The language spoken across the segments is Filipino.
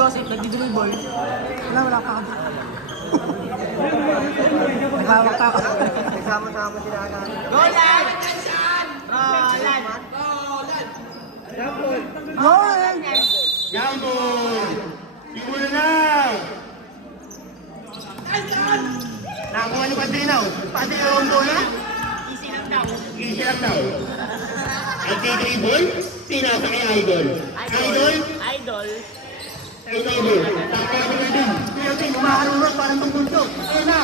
Joseph, nagdi-dribble. Wala pa ako. Naghawak ka ako. Nagsama-sama sila na. Roland! Roland! Roland! Jambol! Simula na! Nakakuha ni Padrinaw. Padrinaw ang bola? Easy lang daw. Easy lang daw. Ang dribble, pinasa kay Idol. Idol, Idol. kay Idol. Tapos na din. Pero din, umaharurot parang pagpunto. Ayun na.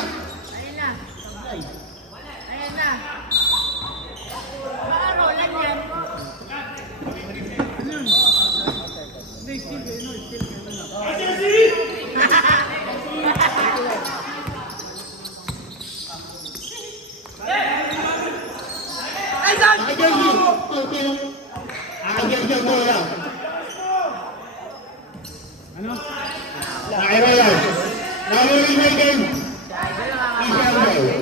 Ayun na. Ayun na. Baka Roland yan. Naka-jersey. Naka-jersey ang bola. Kay Roland. Nahuli na din. Easy lang daw. Idol,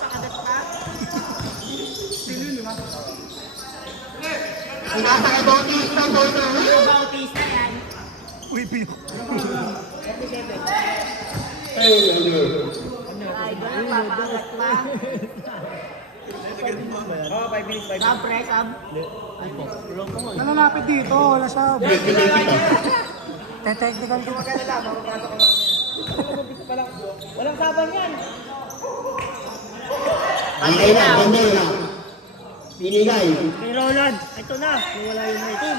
pakagat pa. Pinasa kay Bautista ang bola. Bautista yan. Uy, piyo. Ayun. Idol, papakagat pa. Sab, pre, sab. Ay po, tulong ko. Nalalapit dito, wala siya. Te-technical ko. Walang saban yan. Okay na, bandol na. Binigay. Kay Roland, ito na. Wala yung may team.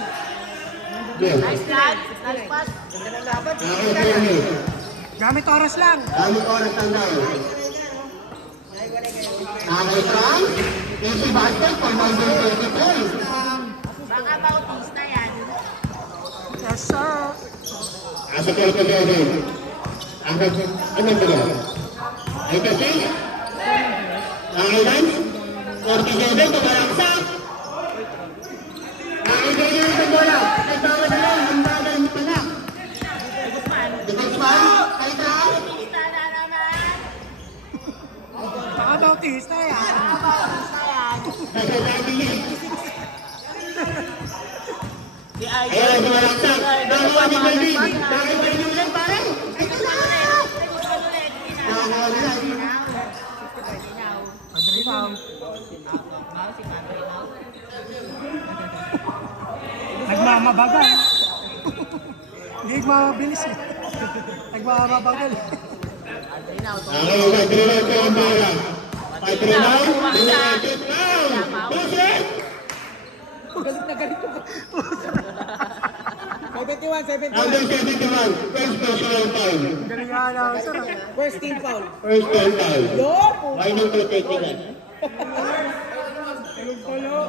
Yes. Nice pass. Nice pass. Nakakasya. Gamit oras lang. Gamit oras ang daw. Nakakay Frank. Easy basket for number 23. Baka Bautista yan. Yes, sir. Asa ko ito din. Ano ba? Ay kasi. Nakakailan? 47 tumalaksak. Nakakailan yung bola. Nagbawa na lang. Ang bagal mo pala. Guzman. Kay Frank. Bautista na naman. Baka Bautista yan. Bautista yan. Nasa dati yan. Si Idol. Ayan, tumalaksak. Nakakuha ni Calvin. Nakakailan yung lang pare. Ito na. Nakakuha nila. Adrinaw. Nagmamabagal. Hindi nagmamabilis eh. Nagmamabagal. Nakakailan. Drinaw ko ang bola. Padrinaw. Dinilatit now. Buset. Galit na galit yung 71, 71. Number 71. First personal foul. Galing nga na, sir. First team foul. First team foul. Yo! Why not to technical?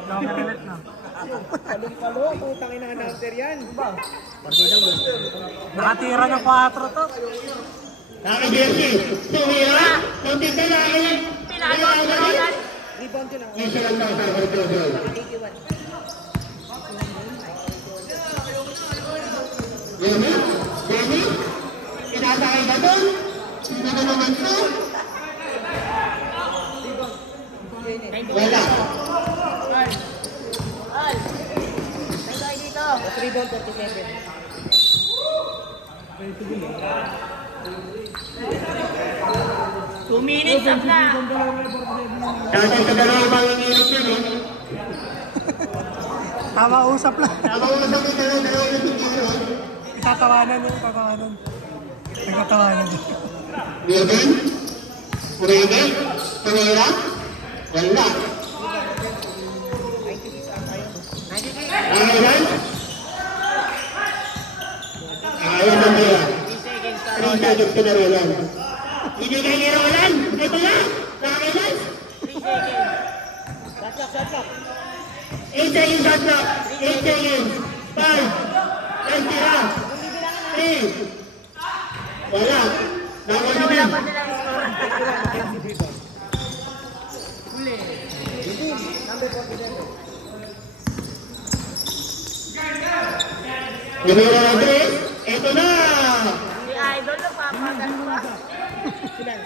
Nakakarelate na. Palong-palo, putangin ng announcer yan. Nakatira ng 4 to. Naka-jersey. Sumira. Kunti ka na. Pinalo si Roland. Rebound yun ang Isa lang daw sa control. 81. Jenny? Jenny? Pinasakay ba doon? Sino na naman to? Wala. Al. Tagay dito. Rebound 37. Two minutes up na. Dati sa dalawang manginginig yun eh. Tama usap lang. Nakausap yung dalawang nagtitigil. Itatawanan eh, itatawanan. Nagtatawanan. Wilden? Purede? Tumira? Wala. Ayun? Ayun ang bola. 3 seconds ka na Roland. Ibigay ni Roland. Ito na. Nakakailan? 3 seconds. Shot clock. 8 seconds shot clock. 8 seconds. 5. 10 tira. 3. Wala. Nakuha na Wala din. pa silang score. Huli. Number 47. Numero Rodriguez. Ito na. Si Idol napapagat pa. Silan.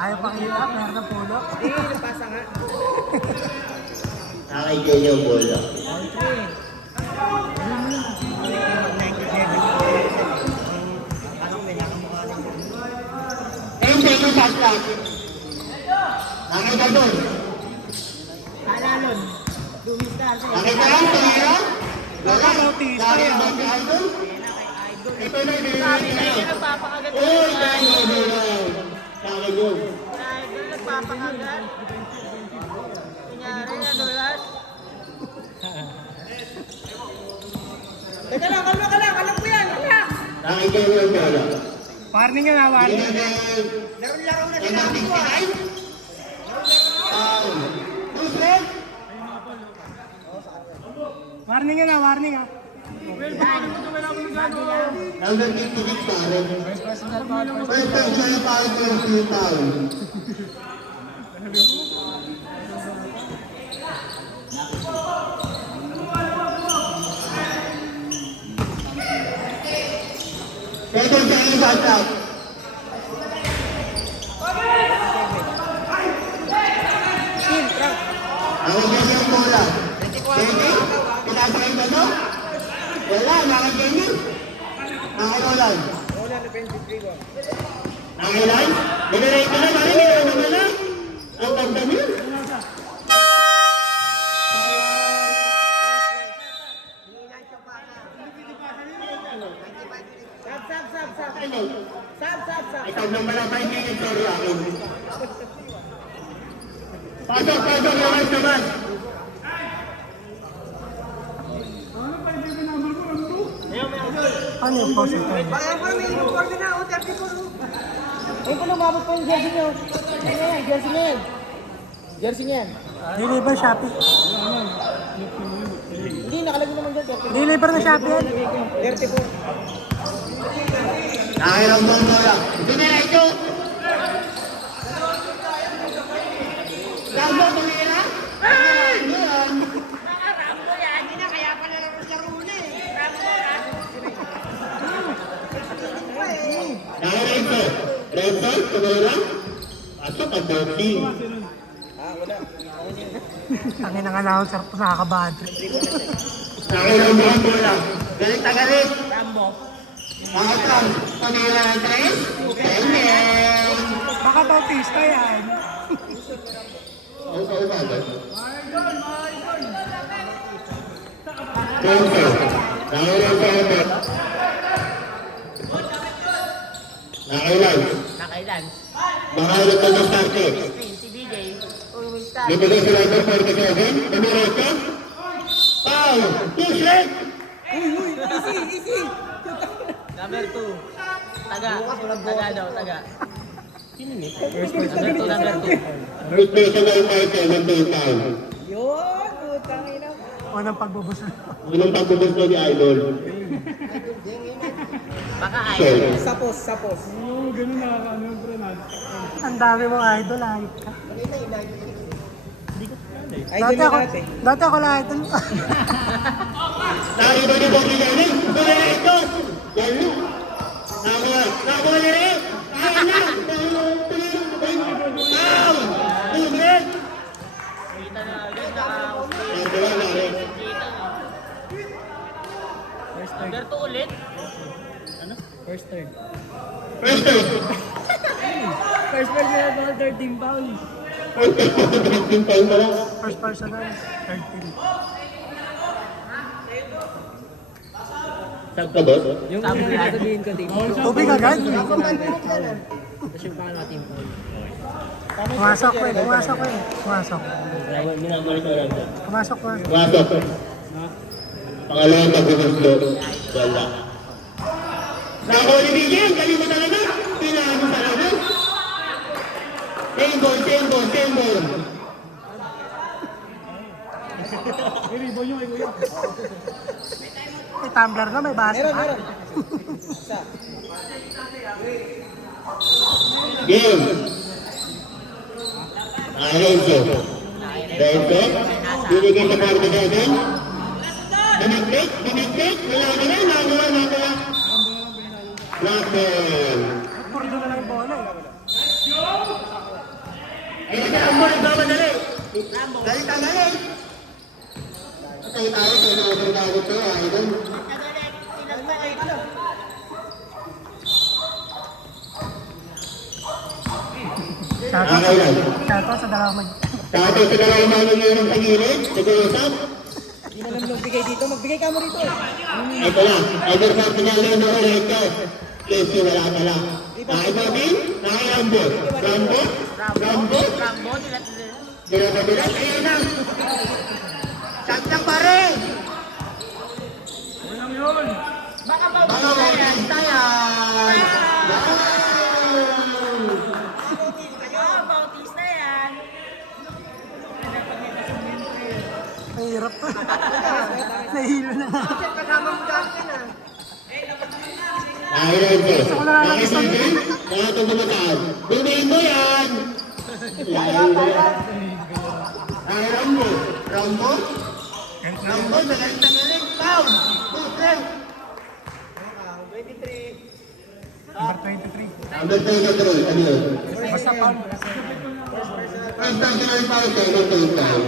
Ayaw pang hila, meron ng pulo. Napasa nga. Nakaidiyan yung bola. All three. shot clock. Nakita doon. Kalalon. Lumis ka. Nakita lang, tumira. Wala. Bautista Dahil yan. ba si Idol? Ito na yung Sabi binigay na niya. yun, nagpapakagat. Uy, dahil Kaya yun. Idol, nagpapakagat. Kunyari, nadulas. Teka lang, kalma ka lang. Alam ko yan. Relax. Nakita mo yung bola. Warning nga, warning. Laro-laro na sila. Warning nga, warning ah. Number 56 pare. First personal foul for two foul. Second second shot clock. Ang ganda yung bola. Pwede? Pinasakay ba ito? Wala, nakaganyan. Nakakaulan. Wala na 23 ko. Nakakaulan? Generate na, pare, may ano na lang. Ang ganda niya. Sab. Ano? Sab. Ikaw naman ang 5 minutes, sorry ako. Pasok, lakas naman. Ano yung pause ito? Parang ko may report na. 34. Ayun ko lumabot po yung jersey nyo. Ano yan? Jersey na yan. Jersey niya yan. Deliver Shopee. Hindi, nakalagay naman dyan. 34. Deliver na Shopee yan. 34. Nakailang bang bola. Generate. Rambo, tumira? Yan. Rambo yan, hindi na kaya pala laro na eh. Nakailang. Red ball, tumira? Pasok ang boxing. Tangin na nga na ako, sarap po nakakabad. Nakailang bang bola. Galit na galit. Rambo. Makatang, tumira ng 3. Amen. Baka Bautista yan. Ano sa umaga? Tempo. Nakailang sa umaga. Nakailang. Nakailan. Makailang ka ng starte. Si DJ. Uy, start. Nabigay sila ng 47. Tumireto. Foul. Push it. Number 2. Taga. Taga daw, taga. Number 2, number 2. First personal title ng Baytown. Yun, putang ina. Unang pagbubus. Unang pagbubusto ni Idol. Baka ay. Sapos. Ang dami mong idol, ayot ka. Idol na natin. Dati ako lang idol. Nakaiba ni Bobby Galing. Tumireto. Yan na. Nakakuha ni Ray. Ayan na. Foul. Tumiret. Kita na agad, naka-okay. Nakakuha na rin. Kita na. Number 2 ulit. First turn. First turn. First turn na ball, 13 pounds. First turn. 13 pound pa lang. First personal, third team. Sakta ba? Yung sasabihin ko, team. Tubig agad. Tapos yung pangalan team. Pumasok ko eh, pumasok ko eh. Pumasok. Minamalik ko lang. Pumasok ko. Pasok. Pangalawang pagbubusto. Wala. Nakakuha ni Bigyan. Galing mo talaga. Pinahan mo talaga. Same ball. May tumbler na, may baso. Meron. Isa. Game. Renzo. Binigay sa 47. Binigay. Wala ka na. Nakuha. Blackball. Puro doon na lang yung bola eh. Ay, ang mo nagmamadali. Galit ang galit. Patay tayo sa mga pagkakot ko, Idol. Okay lang. Shoutout sa dalawang mag... Tapos sa dalawang mga ngayon sa gilid, nag-uusap. Hindi na lang magbigay dito. Magbigay ka mo rito. Ito lang, either sa pinalo mo o ito. Kasi wala ka lang. Nakibabin, nakilambot. Rambot, rambot. Rambo, sila. Dilat-dilat, ayun na. Saktang pare. Baka ba Mga bautista yan. kayo? Bautista yan. Mahirap pa. Nahilo na. Kasama mo dati na. Nakilambot. Nakibabin, nakatunggumataan. Bumihin mo yan. Nakilambot. Rambot. Rambot, nagalitangaling. Pound. Bootleg. Number 23, ano yun? Basta pa. First national foul, second team foul.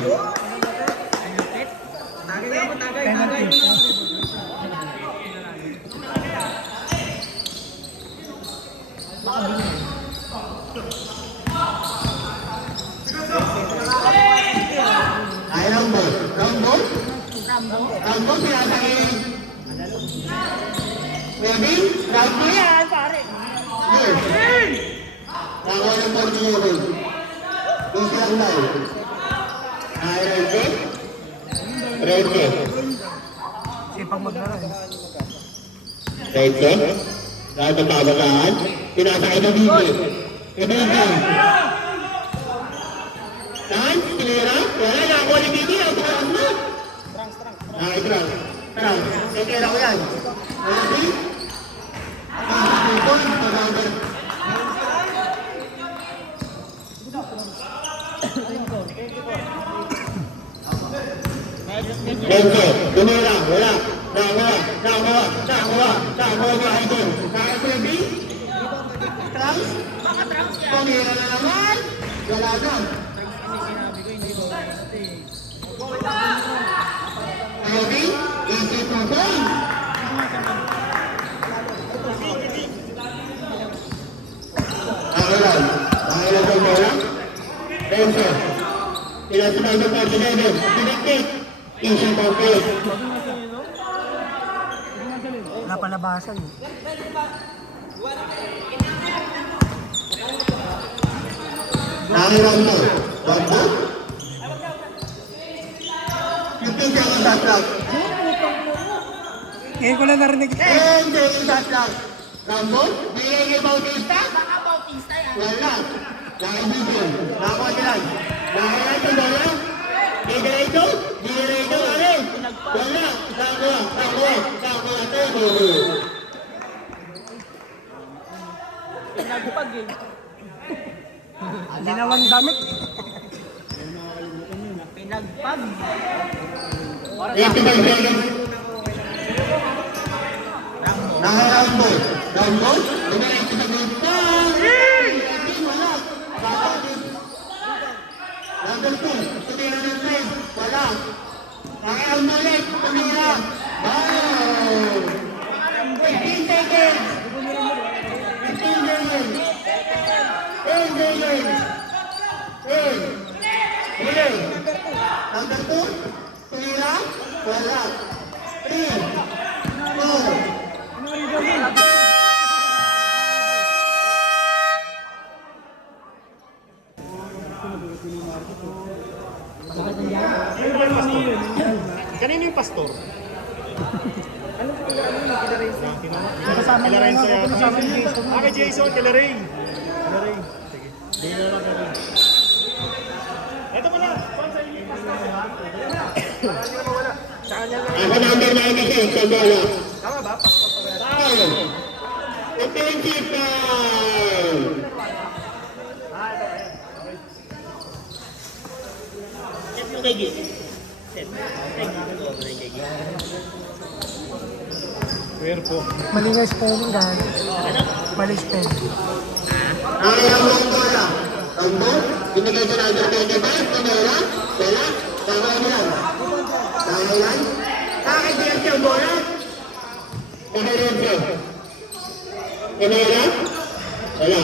Ay, Rambot. Rambot? Rambot, pinasangin. Ready? Rambot yan, pare. Yes. Nakuha ng 40 Easy lang daw. Ay, Rambot? Rambot. Sipang maglaro eh. Rambot? Dahil sa pabagaan, pinasangin ng bibig. Ibigay. Saan? Tinira? Wala na ako ni Bibi. Ang tumakas na. Trunk. Trunk. Tinira ko yan. Wala si? Pagkakipon. Pagkakipon. Benzo. Tinira. Wala. Nakuha. Kahipon. Nakasrebi? Trunks? Pumira na naman. Wala na. Ready? Easy to go. Akilan sa bola. Benzo. Pinasunod ng 47. Pinakit. Easy to go. Wala palabasan eh. Nakilang mo. Bambo? 15 seconds shot clock. Ngayon ko lang narinig. 10 seconds shot clock. Rambo? Bigay kay Bautista? Baka Bautista yan. Wala. Nakibigyan. Nakakuha sila. Nakakuha sa bola. Di diretso? Di diretso, pare. Wala. Nakakuha. Tayo. Pinagpag eh. Ginawang damit. Pinagpag. 85 seconds. Nakarambo. Rambo? Dumiretso sa group. Wala. Number 2. Tumira ng 5. Wala. Nakarambo ulit. Tumira. Wow! 15 seconds. 15 seconds. 10 seconds. 10. Huli. Number 2. Tumira. Wala. 3. 2. Kanino yung pastor? Kasama niya lang ako. Kasama niya Jason. Kay Jason, kay Laray. Sige. Ito pala. Ako number 96 sa bola. Tama ba? Pastor pa rin. Foul. Offensive foul. Set mo kay Gil. Set. Cuerpo. Mali nga spelling gano'n. Mali spelling. Nakayang mong bola. Rambo, binigay sa number 25. Kamera. Wala. Tama mo lang. Tama yan. Bakit diyan yung bola? Nakarenso. Kamera. Wala.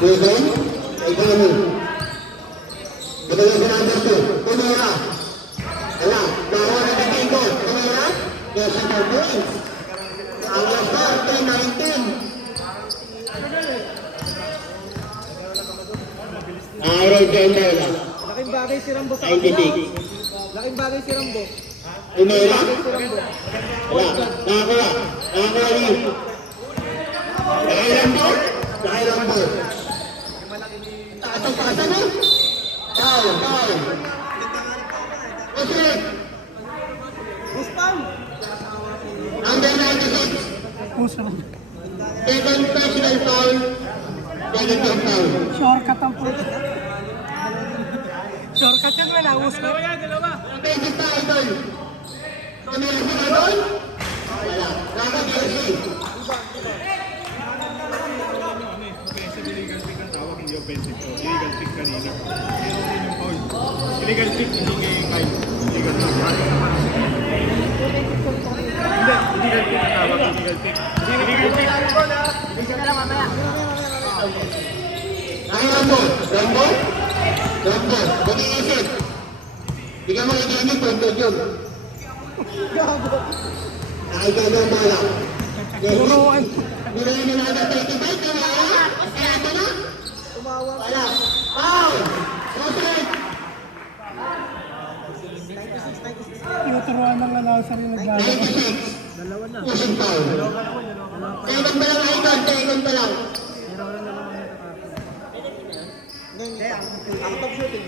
Jason, ikaw mo. Ito yung number 2. Tumira. Wala. Bawa na natin ko. Tumira. Yes, ito points. Ang score, 3-19. Iron Gender lang. Laking bagay si Rambo sa 96. Laking bagay si Rambo. Tumira. Si Rambo. Wala. Nakakuha. Nakakuha rin. Nakailan po? Nakailan po? Taas mo? Foul. Okay. Guspam! Number 96. Puso. Second personal foul. Second team foul. Shortcut ang puso. Shortcut yan, wala. Uso. Basic pa, idol. Tumira si Idol? Wala. Naka-jersey. Illegal pick ang tawag, hindi offensive to. Illegal pick kanina. Pero rin yung foul. Illegal pick, hindi kay Kyle. Illegal pick. Hindi, illegal pick ang tawag, illegal pick. Illegal pick. Nakailan mo? Rambo? Mag-iisip. Hindi ka makikinig, pagod yun. Nakikita ang bola. Turuan. Nilagay na natin 35, tumira. Ito na. Tumawa. Wala. Foul! Susunod. Tinuturuan ng announcer yung naglalaro. 96. Pushing foul. Second pa lang, idol. Second pa lang. Out of shooting.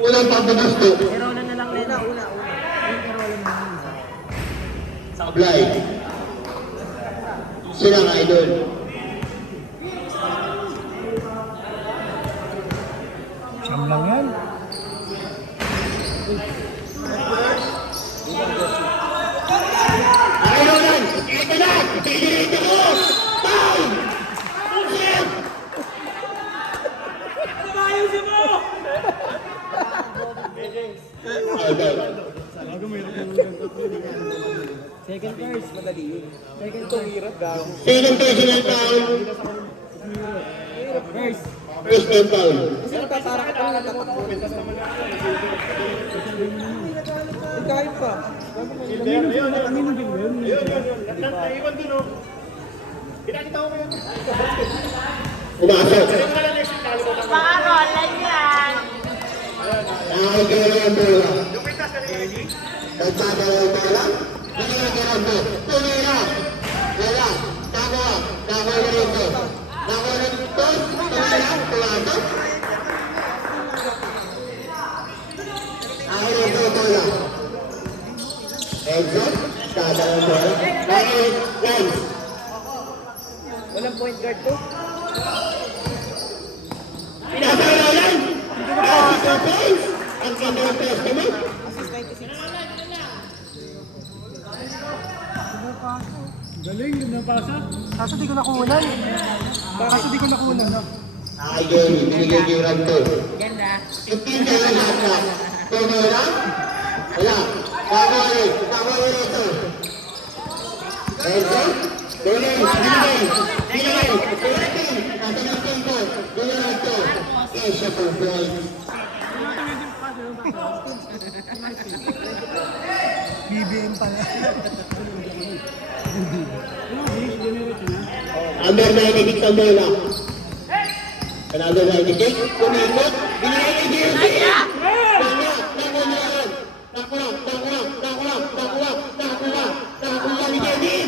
Unang pagbabasto. Una. Sablay. Sila nga, idol. Siyam lang yan. Ayun! Ito na! Tigilin ako! Foul! Pushing! Second verse, madali yun. Second to, hirap gago. Second personal foul. Verse. First team foul. Kasi natatara ka pa nga tatakbo. Kahit pa. Umasok. Baka roll yan. Nakakagala ang bola. Nagpapala ang bola. Nakakagala mo. Tumira. Wala. Nakuha. Nakuha na rito. Nakuha na rito. Tumira. Pumasok. Nakuha rito ang bola. Exit. Tada ang bola. Nakakagala. Lance. Walang point guard to. Pinasara lang. Surprise. Ang ganda ng pwesto mo. Assist 96. Galing, yun na pasa. Kaso di ko nakunan. Ay, Jenny. Binigay to. Ganda. 15 seconds na. Tumira. Wala. Nakuha rin. Nakuha rin ito. Exit. Binigay. Binigay. Nasa ng tempo. Binigay ito. Kesha for points. BBM pala. Number 96 ang bola. Number 96. Kumikot. Binigay ni Jersey. Nakuha ni Jersey.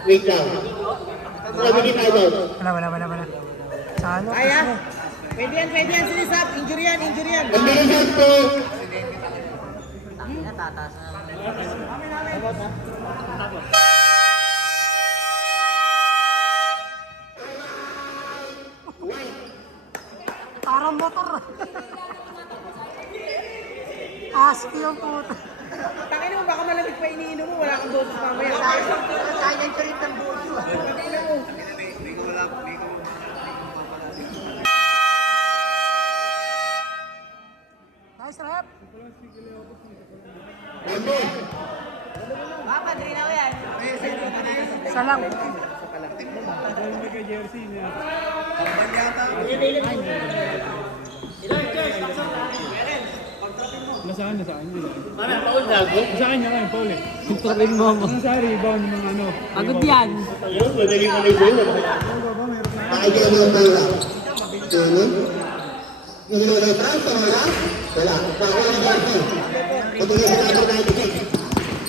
Wait lang. Sabi ni timeout. Wala. Sa ano? Kaya? Pwede yan. Sinisap. Injury yan. Ang bilisat po. Parang motor. Asti yung puto. Tangin mo, baka malamig pa iniinom mo. Wala kang dosis mamaya. Sayang ko rin ng buhos mo. Tangin mo. Nice rep. Rambo. Papa, drinaw yan. Isa lang. Dahil may ka-jersey niya. Nasaan na sa kanya lang. Para, paul gago. Sa kanya lang, Paul eh. Tuturin mo mo. Ang sa rebound ng mga ano. Agad yan. Ayun, madali mo na yun. Nakikita mo ang bola. Jenny. Yung hinulay Frank, wala? Wala. Nakuha ni Garci. Patuloy sa number 96.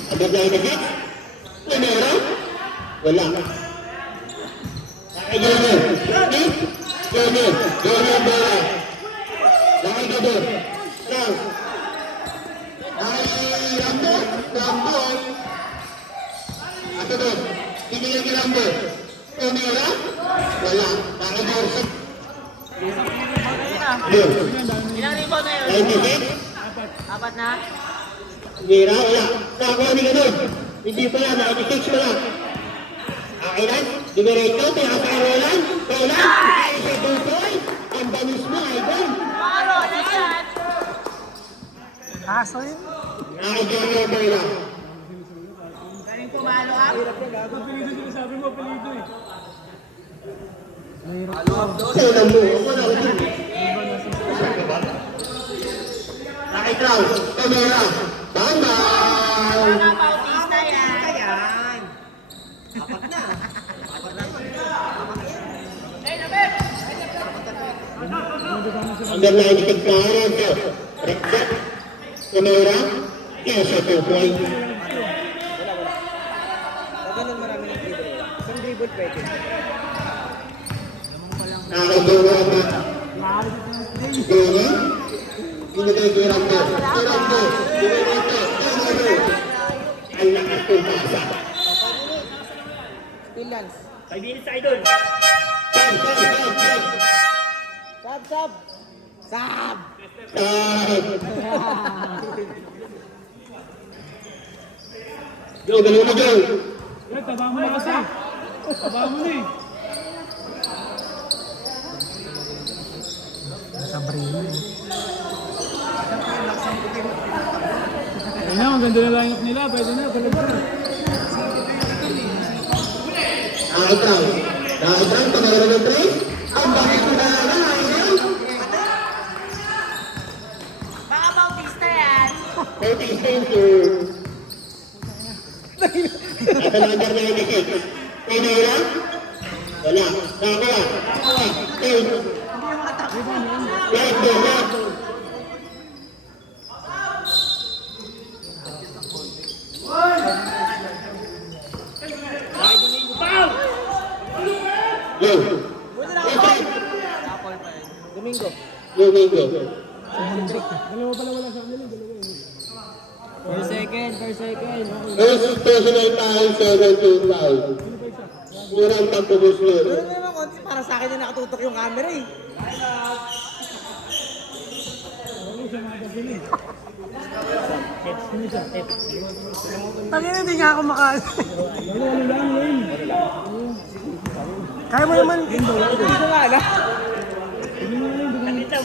Number 96. Limero. Wala. Kay Jenny. Jenny. Jenny ang bola. Nakikita doon. Frank. Ay, Rambo. Rambo. Ato doon. Pinigil kay Rambo. Limero. Wala. Kay Garci. Yun. Ilang rebound na yun? 96. Apat na? Mira, wala. Nakakuha ni ganun. Hindi pa yan, 96 pa lang. Okay lang. Dimerecho, tira sa Roland. Roland, ay sa Dupoy. Ang banis mo, idol. Mga rola yan. Aso yun. Nakikita mo lang. Galing pumalo up. Pilido sinasabi mo, pilido eh. Kailan mo? Ako na ulit. Nakitraw. Kamera. Bang-bang. Mga Bautista yan. Ayan. Apat na. Under 96 na Aranto. Rekset. Kamera. Kesa Dupoy. Ganun marami ng dribble. Isang dribble pwede. Nakikita mo. Jenny. Binigay kay Rambo. Kay Rambo. Dimerecho. Ang lakas ng pasa. Still Lance. 5 minutes sa idol. Sab, sab, sab, sab. Sab, sab. Sab. Sab. Joe, galing mo, Joe. Eh, taba mo na kasi. Taba mo na eh. Nasa brain. Ayun na, ang ganda na lineup nila. Pwede na, talaga. Nakatraw. Nakatraw, pangalawa ng 3. Ang bakit mo talaga, idol? Mga Bautista yan. 30 center. At ang number 96. Pinira? Wala. Nakakuha. Nakakuha. 10. Left, go, left. Go. Domingo. Domingo. Dalawa pala wala sa kanila. Dalawa eh. Per second. First personal foul, 17 foul. Murang pagpubus mo. Ano naman konti para sa akin na nakatutok yung camera eh. Tangin, hindi nga ako makaano. Kaya mo naman. Hindi ko nga alam.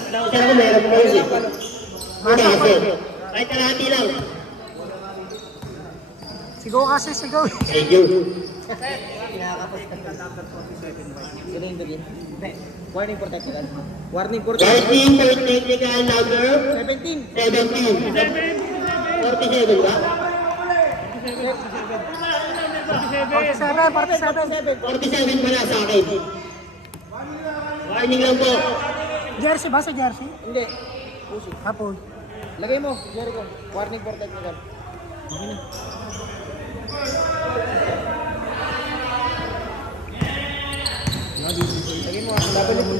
Kaya ako meron mo yun. Kaso, kahit kalahati lang. Sigaw kasi, sigaw. Thank you. Sino yung dugin? Hindi. Warning protected. Warning protected. Guarding for technical number 17. 17. 47 ba? 47. 47 pala sa akin. Warning lang po. Jersey ba sa jersey? Hindi. Pusi. Hapon. Lagay mo, Jericho. Warning for technical. Lagay mo, double mo.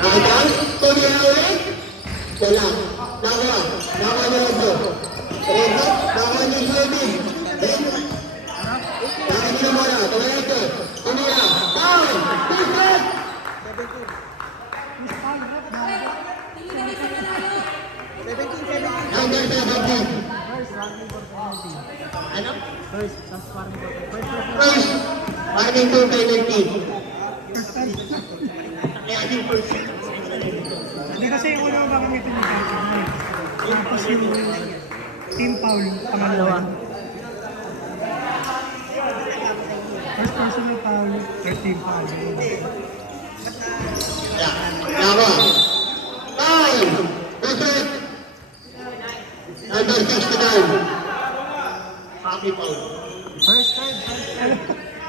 Nakita? Tumira ulit? Wala. Nakuha. Nakuha niya lang po. Rento? Nakuha niya yung Robin. Nakita niya muna. Tumira ito. Tumira. Down! Push! 17. 17. number 17. First, ranking for penalty. Ano? First, tas parang first. First, marking to penalty. First time. Kaya yung first. Hindi kasi yung una ba kami pinagkakaroon. Tapos yung team foul, pangalawa. First personal foul, third team foul. Bravo. Foul. Perfect. Number 69. Happy foul. First time.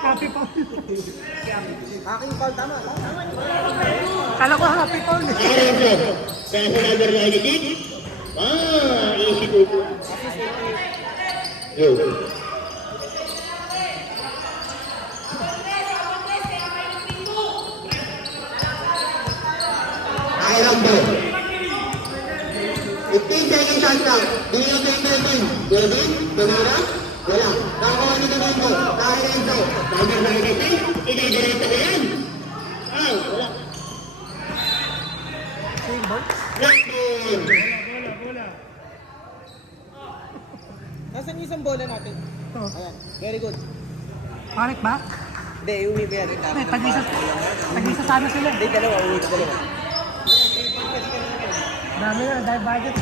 Happy foul. Aking call, tama. Kala ko happy foul. Ayan po. Sa number 96. Easy to do. Go. Ayan po. 15 seconds on top. Binigyan ko yung 13. Ready? Tumira? Wala. Nakuha ni Domingo. Kaya Enzo. Number 96. Inidiretso ko yan. Wala. Same ball. Lockdown. Bola. Nasaan yung isang bola natin? Ito. Ayan, very good. Correct ba? Hindi, uwi ba yan? Hindi, tag-isa sana sila. Hindi, dalawa, uwi ko dalawa. Dami na, dahil budget.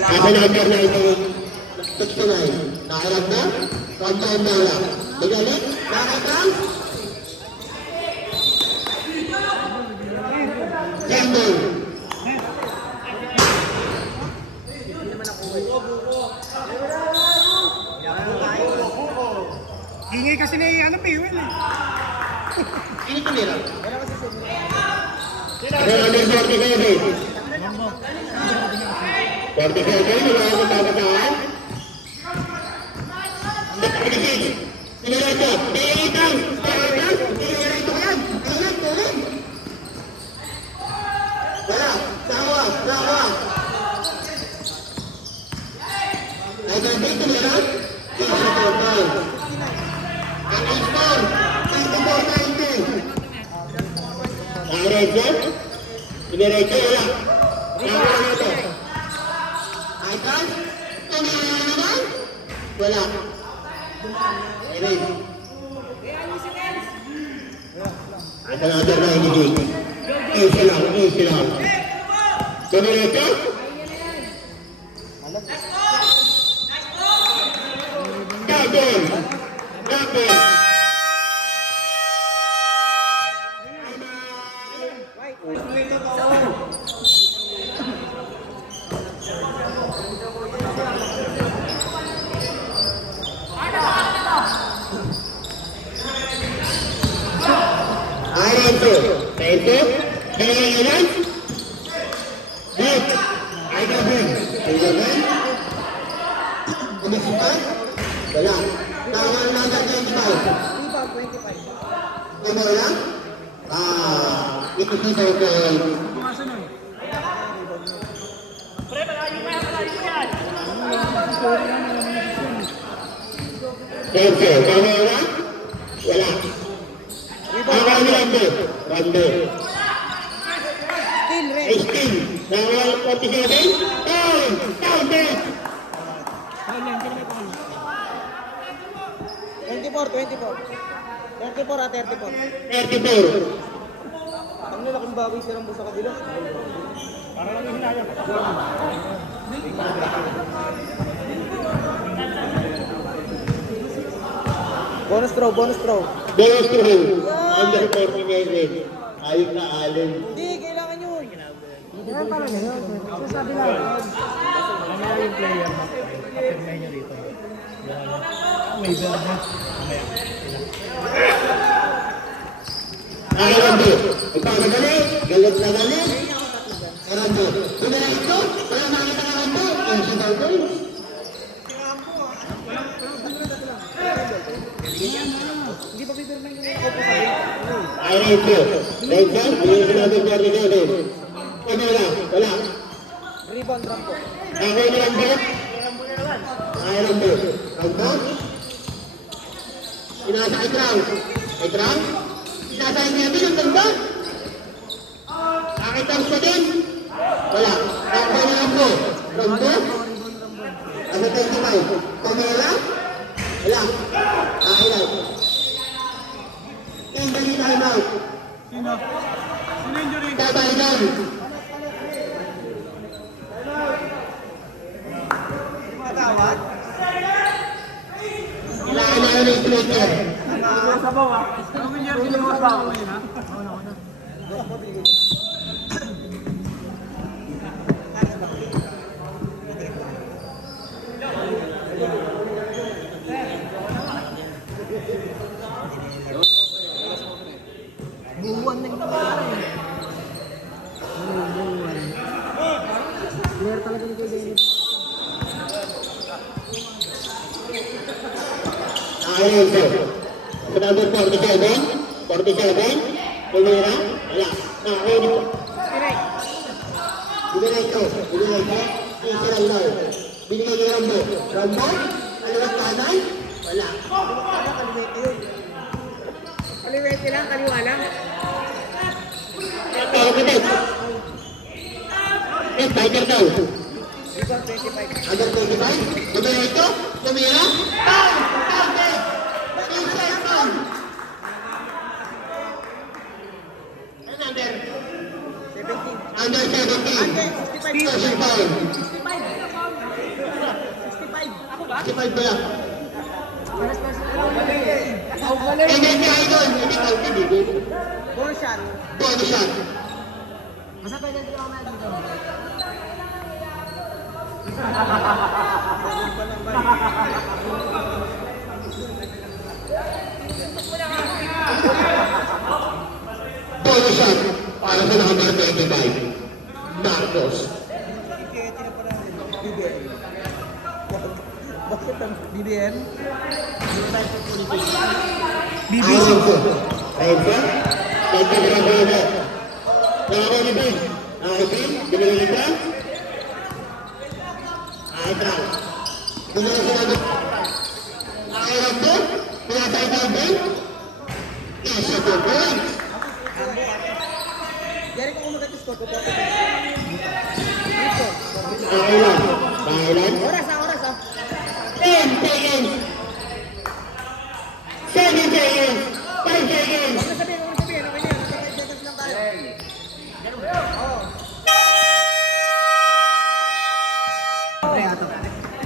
Nasa number 69. Nakarap na. Compound bola. Magalit. Nakakam. Sendol. Ingay kasi na ano, Piwil eh. Sino tumira? Number 47. 47. Wala akong tapataan. 46. Sinireto. Pinilitan. Sinireto ko yan. Ayan, tulog. Wala. Sawa. Ay, ganda tumira. Ang score, 54-19. Ang Rezo, Diretso, wala. Nakuha na ito. Icon, tumira na naman. Wala. Erase. Ito na ito na hindi. Easy lang. Diretso. Double. Arenzo, Benjamin, Nick, Aigaben, Umisipan, wala. Tawag number 25. FIFA 25. Wala? Ito si Token. Sergio, tama wala? Wala. Tama ni Rando. Still red. Still, tama 47. Down, back. 24. 34 at 34. 34. Ang lalaking bawi silang busa kabila. Bonus throw. Bonus to him. Under 49. Ayun na alin. Hindi, kailangan yun. Yan talaga yun. Sasabi lang. Ano yung player na kapirmay nyo dito? May build na. Rando. Ipagagali. Galit na galit. Rando. Wala ito. Wala makita na Rando. Yung si Baldoy. Hindi pa pipirma yung opo sa bin. Ay, Rando. Rando. Yung sinabi ko rin rin. Wala. Rebound drop po. Ako yung Rando. Ay, Rando. Rando. Inasa kay Trang. Kay Trang. Sasayang niya din ang ganda. Nakitang sa din. Wala. Ako na lang po. Rambon. Number 25. Camila. Wala. Nakailan. Injury timeout. Sino? Sino injury? Kabaydan. Kailangan na yung stretcher. Anong year sino mo sa ako yun, ha? Ayun po. Sa number 47. 47. Tumira. Wala. Nakakain po. Diretso. Isa lang daw. Binigay ni Rambo. Rambo. Kaliwat kanan. Wala. Kaliwete lang, kaliwa lang. Pagkakitin. Fighter daw. Under 25. Diretso. Tumira. Foul! Foul! Inside foul! Under 17. Special foul. 65 ba lang? Hindi idol. Hindi counted eh. Bonus shot. Bonus shot. Bonus shot para sa number 25. Marcos. Bakit ang BBM? BBC. Ayun. Nagkagrabe. Nakakalitin. Nakakalitin. Binigay ka. Ayun. Binigay ka na. Ayun po. Pinasay ka din. Isa po po. Gary, kung umagat ko, Ayun. Oras ah. 10 seconds. 7 seconds. 5 seconds. Huwag na sabihin. Okay na yan. 5 seconds lang tayo.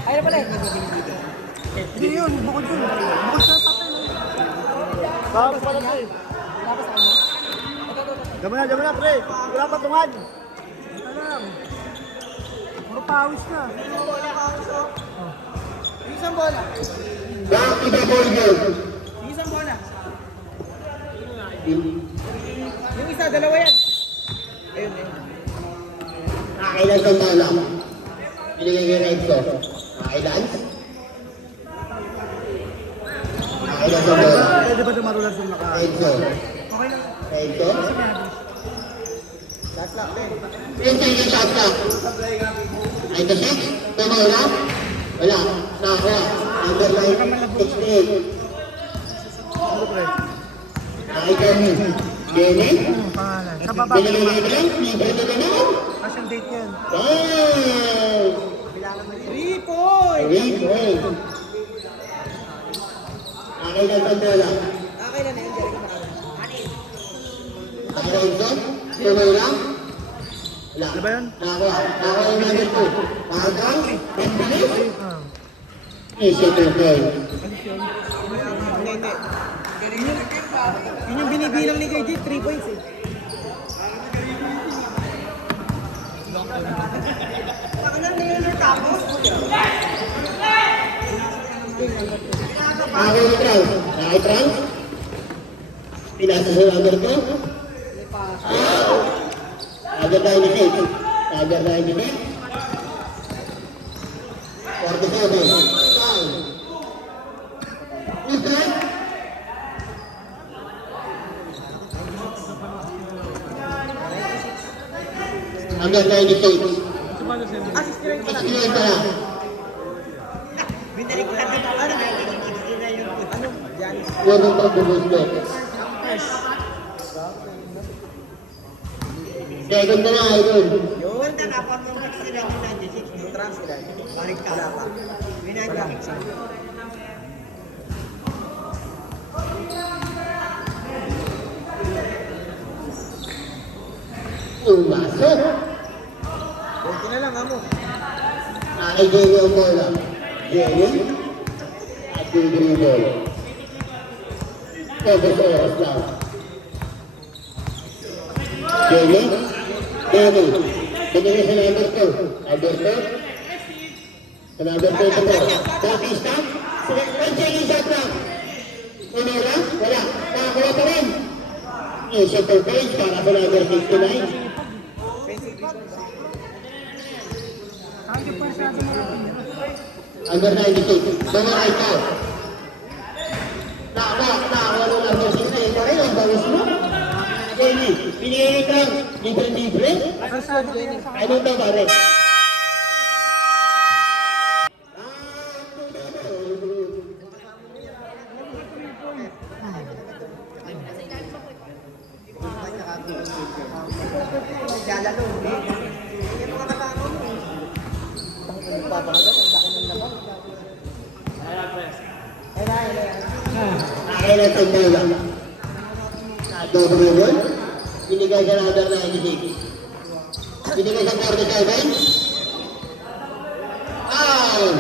Ayun pala. Hindi yun, bukod yun. Bukod sa papel. Tapos pala tayo. Tapos ano? Diyan mo na, pre. Wala pa tungan. Ito lang. Puro pawis na. Isang bola. Back to the ball game. Isang bola. Yung isa, dalawa yan. Ayun. Nakailan sa bola. Binigay kay Renzo. Nakailan? Nakailan sa bola. Pwede ba dumarulan sa naka? Renzo. Okay lang. Renzo. Shot lock din. 10 seconds shot clock. 96. Tumawala. Wala. Nakakuha. Number 68. Ano, pre? Nakailan mo. Jenny. Pangalan. Sa baba. Binigay kay Renzo. Libre na naman. Kasi yung date yan. Wow! 3 points! 3 points. Nakailan sa bola. Okay na yan, Gary. Renzo. Tumawala. Wala. Ano ba yun? Nakakuha. Nakakuha yung number 2. Nakakuha. Nakakuha. Ah. Isa 2 points. Hindi. Yun yung binibilang ni KJ, 3 points eh. Ako yung trans. Nakatrans. Pinasa sa number 2. Agad tayo ni Kate. Agad tayo ni Kate. 47. Foul. Israel. Agad tayo ni Kate. Assist ko rin pala. 69 pa lang. Binalik ko lang dito. Ano? Ano? Giannis. Walang pag-bubos mo. Second na nga, idol. Yun. Nakapag ng 69 yung 96. ranks ilan? Balik ka. Wala pa. May nag-rank sa Pumasok. 20 na lang, amo. Kay Jerry ang bola. Jerry. At yung dribble. Pwede sa oras lang. Jerry. Jerry. Binigay sa number 2. Alberto. Sa number 2 ito mo. Bautista. Jerry shot lang. Manera. Wala. Nakakuha pa rin. Isip of points para sa number 69. Under 96, mga right out. Nakakuha ng number 6 ito rin, ang bawas mo. Jamie, pinigay kang libre-libre. Ano ito ba rin? Naglalaro. Hindi mo kakatako mo. Nagpapakagat, ang laki ng laban. Akin ang tambala. Double roll. Binigay sa number 96. Binigay sa 47. Foul!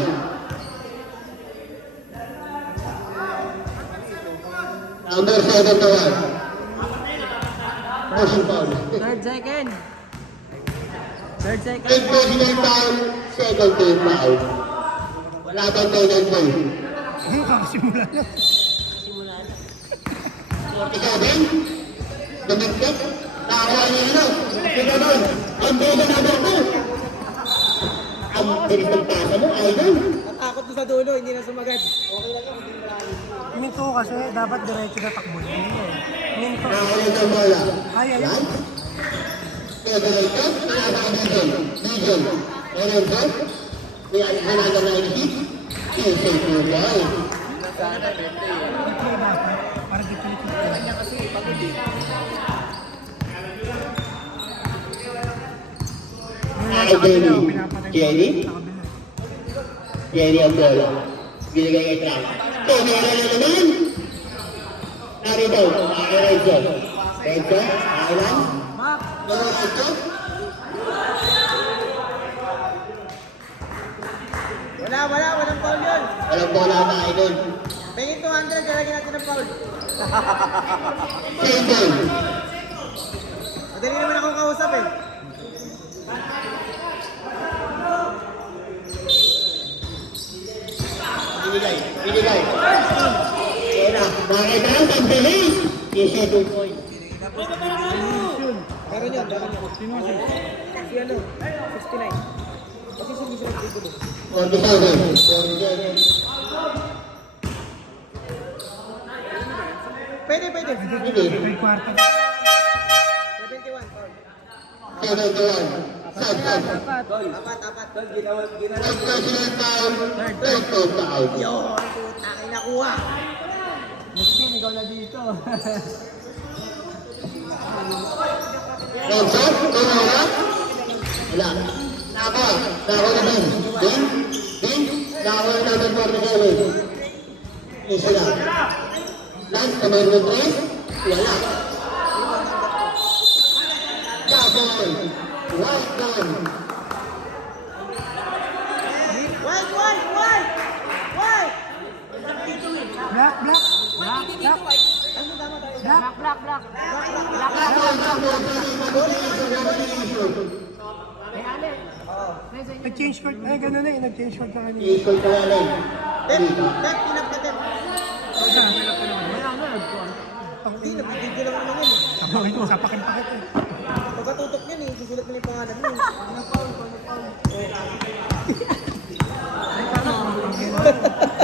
Number 7 to 1. Motion foul. Third second. Third personal foul, second team foul. Wala bang penal foul? Kakasimula na. 47. Dumagdag. Nakakuha niya ano. Ito doon. Ang beda number 2. Ang bilis ng pasa mo, idol. Natakot doon sa dulo, hindi na sumagad. Okay lang yun, hindi na marami. Minto kasi dapat diretso na takbo niya. Minto. Nakakuha ng bola. Ay, ayun. Yan. Pwede rin ito. Nakakuha ng Legion. Meron ito. May alis na isip. Isip mo ba? Ito dapat. Para di pilit na. Kanya kasi, pagod eh. Ay, Jenny. Jenny ang bola. Binigay kay Trump. Tumira na naman. Narito. Ay, Renzo. Renzo. Island. Renzo. Walang foul yun. Walang bola na, idol. Pengin 200, lalagyan natin ng foul. Same ball. Madali naman akong kausap eh. Binigay. Kaya bakit ang pambilis? Isa 2 points. Meron yun. Si ano, 69. Kasi sumisunod dito eh. 47. Pwede. May kwarta. 71, foul. 71. Sad. Apat. Third personal foul. Third foul. Yun, puta, kinakuha. Renzo, tumura. Wala. Nako na din. Din. Nako na din 47. Isa lang. Last, kamay mo 3. Wala. Double. White gun. White! Black. Nag-change court. Ay, gano'n na eh. Nag-change court na kanina. Equal ka wala. Tep, pinap ka tep. Hindi, nabibigyo lang ako naman eh. Sapakin ko, sapakin-pakit eh. Pagkatutok niyan eh, susulat mo na yung pangalan mo.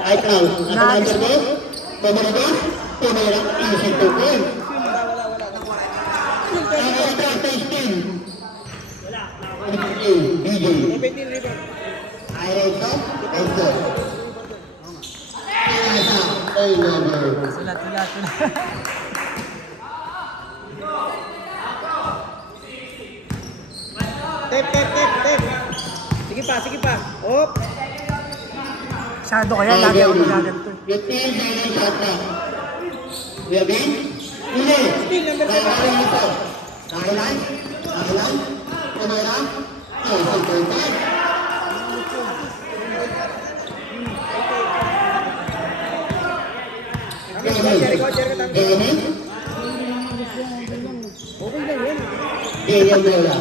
Ay, Carl. Ano number mo? Tumira. Isip 2 points. Wala. Nakakita ang 16. DJ. 17 rebound. Ay, Renzo. Nasa A-number. Sulat. Tep. Sige pa. Sige pa. Op. Masyado kaya, lagi ako nagaganto. Yung team na shot na. Kuya Ben, huli. Still, number 7. Nakakalay nito. Nakalan. Kamera. Oh, super bad. Gamit. Okay lang yan. Ganyan bola.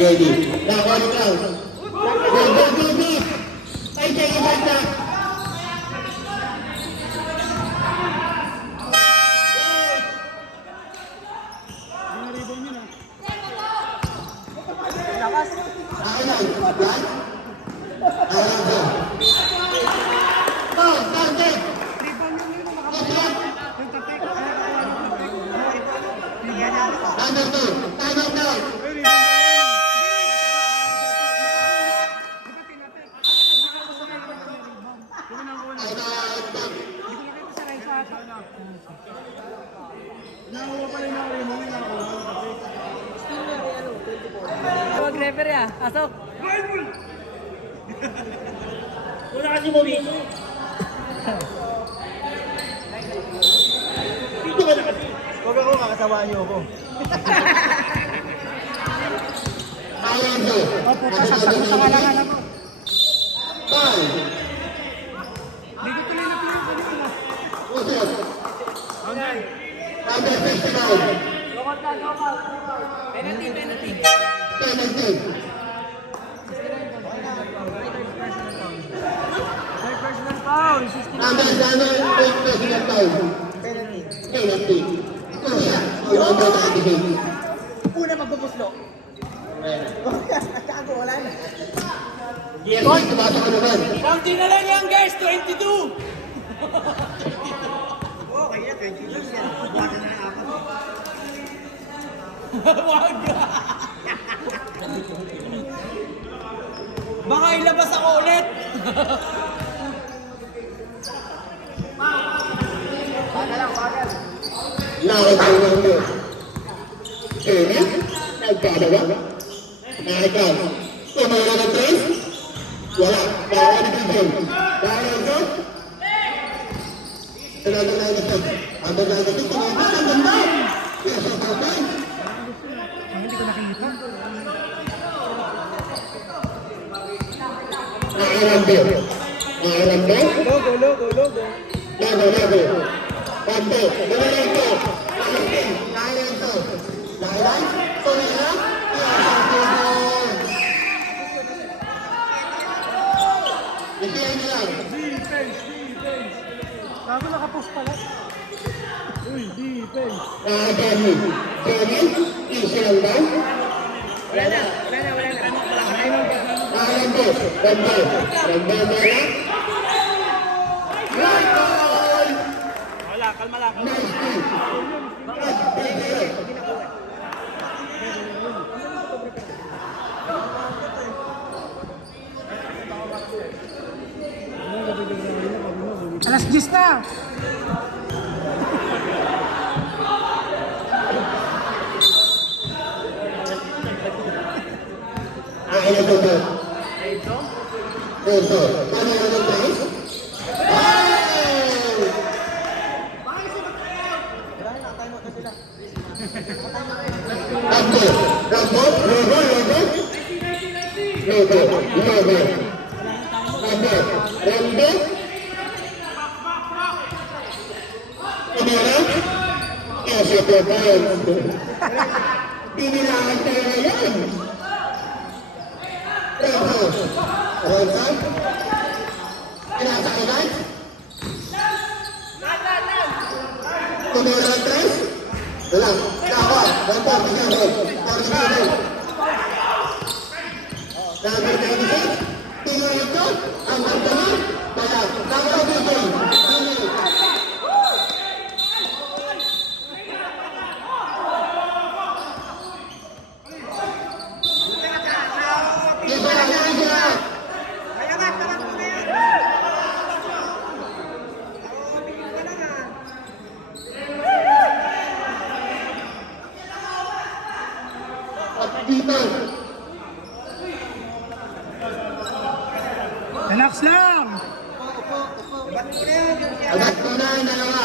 Ready. Nakawal lang. Go. Ay, tayo basta. Ako lang. Yan. Ako lang. Go, target. Number 2. Timeout now. Huwag referee ah. Asok. Wala kasi mo dito. Dito ka na kasi. Huwag ako, kakasawaan niyo ako. Alonso. Opo, kasaksak mo sa kalangan ako. Foul. Hindi ko tuloy na pinag-alala. Usot. Number 59. Penalty. Penalty. Personal foul. Number 7. Personal foul. Penalty. Two shots. Yung number 98. Una magbubuslo. Kago, wala na. Yes, tumasa ka naman. Counting na lang yan guys. 22. Okay na, 20 years yan. Buwatan na ng apat. Wag. Baka ilabas ako ulit. Nakakaw ng mo. Kaya, nagkadawa. Nakakaw. Tumara ng 3. Wala. Nakakaw ng 3. Nakakaw. Sinagod na ito. Ang bagay ito. Tumara ng ganda. Yes, ang kapay. Hindi ko nakikita. Nakarambo. Nakarambo. Logo. Lago. Pando. Nakarambo. Nakarambo. Nakarambo. Tumara. Bigyan niyo lang. Defense. Bago nakapost pala. Uy, defense. Dani. Easy lang ba? Wala na. Nakarambo. Pando. Pando mara. Wala, kalma lang. Nice play. Alas 10 na. Akin na ito. Ito. Paano na ng price? Rambo. Tumira? Kasi ito ba? Binilangan tayo ngayon. Rambo. Rambo. Pinasakinan? Tumira ang 3? Wala. Dawa. Rambo. Pinasakinan. Number 96. Tingnan ito. Ang pagkaman. Wala. Number 96. Relax lang! Agad muna ang dalawa.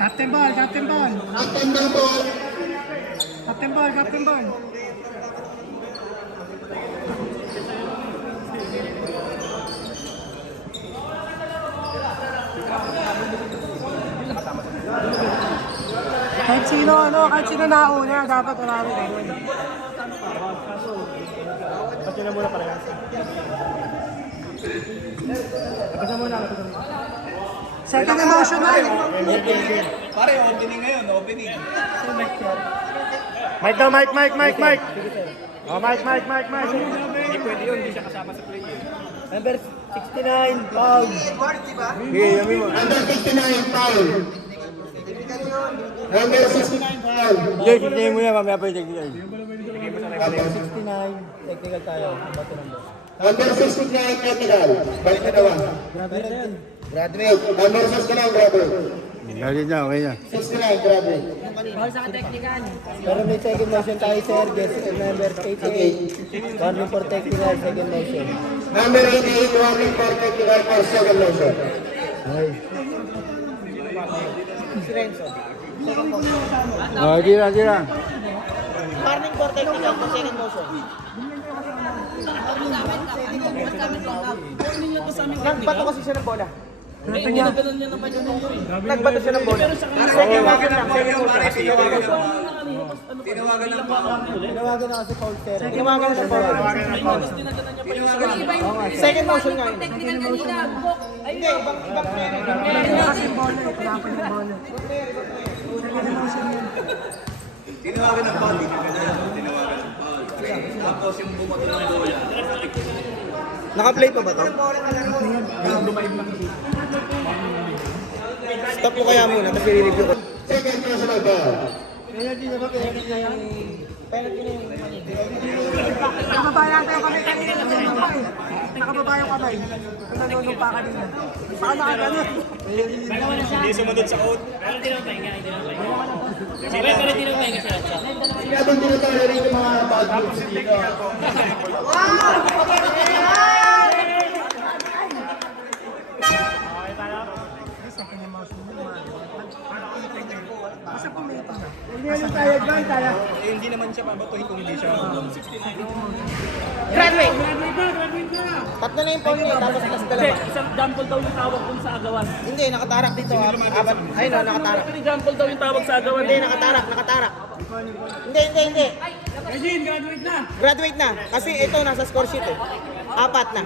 Captain ball, captain ball! Captain ng ball. Captain ball, captain ball! Kahit sino nauna, dapat wala rin gawin. Kasi na muna pala yan. Kasi muna. Second emotion na yun. Pare, opening ngayon, opening. Mike daw, Mike. Oh, Mike. Hindi pwede yun, hindi siya kasama sa play eh. Number 69, foul. Number 69, foul. Number 69, foul. Jay, sige mo na, mamaya pa yung technical. Number 69, technical tayo. Bato ng boss. Number 69, technical. Balik na daw. Grabe na yan. Graduate. Number 69, graduate. Grabe na, okay na. 69, graduate. Pero may second motion tayo, sir. Guess number 88. Warning for technical, second motion. Number 88, warning for technical for second motion. Oh, tira. Warning for technical for second motion. Nagbato kasi siya ng bola. Nagbato siya ng bola. Second motion lang. Tinawagan na kasi foul, sir. Tinawagan na siya bola. Second motion nga yun. Hindi, ibang Kasi yung ball na, kailangan yung ball na. Second emotion yun. Tinawagan ng foul, tinawagan ng foul. Tapos yung bumato ng bola. Naka-play pa ba to? Stop mo kaya muna, tapos i-review ko. Second personal foul. Nakabayan tayo kami kanina. Nakababa yung kamay. Nanunong pa kanina. Baka nakagano. Hindi sumunod sa code. Habang tinatawala rin yung mga bad moves dito. Second emotion yun. Basta pumita na. Hindi naman siya babatuhin kung hindi siya. Graduate! Tatlo na yung foul niya, tapos plus dalawa. Isang jumble daw yung tawag kung sa agawan. Hindi, nakatarak dito. Apat. Ayun o, nakatarak. Pero jumble daw yung tawag sa agawan. Hindi, nakatarak. Hindi. Graduate na. Kasi ito, nasa score sheet eh. Apat na.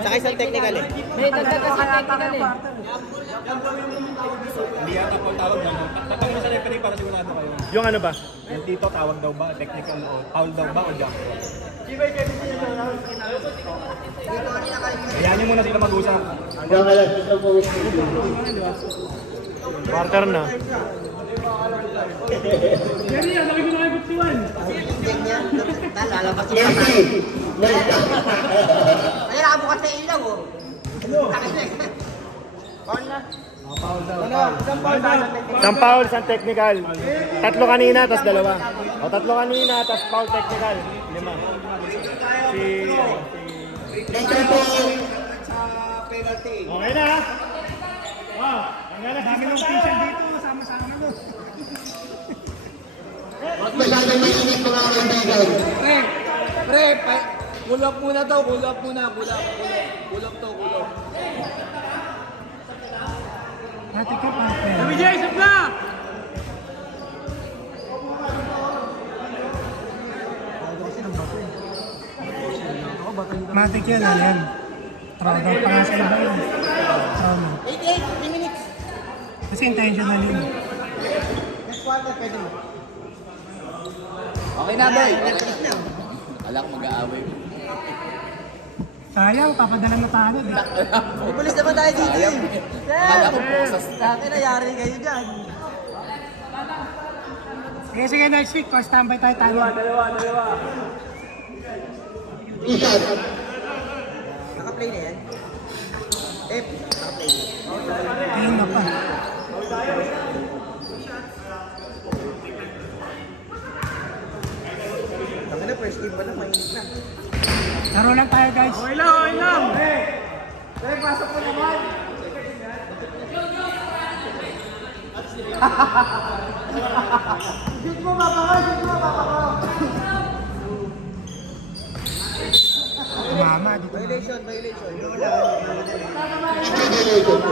Saka isang technical eh. May dagdag kasi technical eh. Hindi yata po tawag na. Tatanong mo sa referee para sigurado kayo. Yung ano ba? Yung dito tawag daw ba? Technical o foul daw ba o jump? Hayaan niyo muna sila mag-usap. Hanggang alas 10 po. Quarter na. Messi. Ay, nakabukas sa ilaw oh. Isang foul, isang technical. Tatlo kanina, tas dalawa. O, tatlo kanina, tas foul technical. 5. Extra point. Okay na, ha? Wow, ang gala. Dami ng official dito, sama-sama mo. Huwag masyadong mainit mga kaibigan. Kulap muna daw, kulap. Dati ka partner. Vijay, sabla! Matik yan, ano yan. Throwdown pa nga sa iba yun. Throwdown. 3 minutes. Kasi intentional yun. Next quarter, pwede mo. Okay na, boy. Alak mag-aaway. Sayang, papadala na tayo. Pulis naman tayo dito eh. Kala ko po sa akin, nangyari kayo dyan. Sige, next week, standby tayo. Ishot. Naka-play na yan. naka-play. Ayun na pa. first game pa lang, mainit na. Laro lang tayo guys. Okay lang, okay lang. Mama, dito. Violation. Violation.